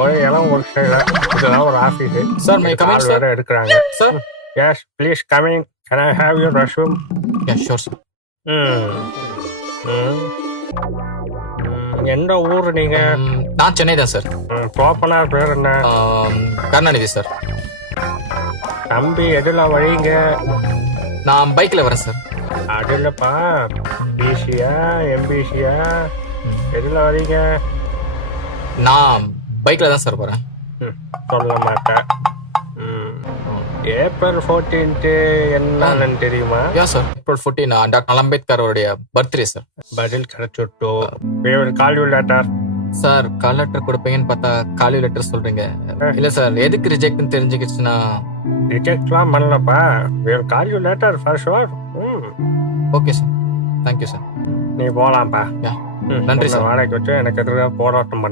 ஒரே இடம் ஒரு சைடு இதெல்லாம் ஒரு office. Sir, may I come in, ஆள் sir? வேற எடுக்கிறாங்க. Sir? Yes please coming. Can I have your resume? Yeah, sure, sir. ம் ம் எந்த ஊர் நீங்க? நான் சென்னை தான் சார். ப்ராப்பராக பேர் என்ன? கருணாநிதி சார். தம்பி எதில் வழிங்க? நான் பைக்கில் வரேன் சார். அது இல்லைப்பா, பிசியா எம்பிசியா எதில் வரீங்க? நான் பைக்கில் தான் சார் போகிறேன். சொல்ல மாட்டேன். ஏப்ரல் 14th என்னன்னு தெரியுமா? Yeah sir, April 14 doctor Ambedkar அவருடைய பர்த்டே சார். பதில் கிடைச்சுட்டோ. Call you letter. Sir call letter கொடுப்பீங்கன்னு பார்த்தா கால் லெட்டர் சொல்றீங்க. இல்ல சார், எதுக்கு ரிஜெக்ட்னு தெரிஞ்சுக்கிச்சுன்னா. ரிஜெக்ட்லாம் பண்ணலப்பா. வேறு கால் you letter for sure. Okay sir, thank you sir. நீ போகலாம்ப்பா. நன்றி சார். வாடகைக்கு வச்சு எனக்கு எதிராக போராட்டம் பண்ண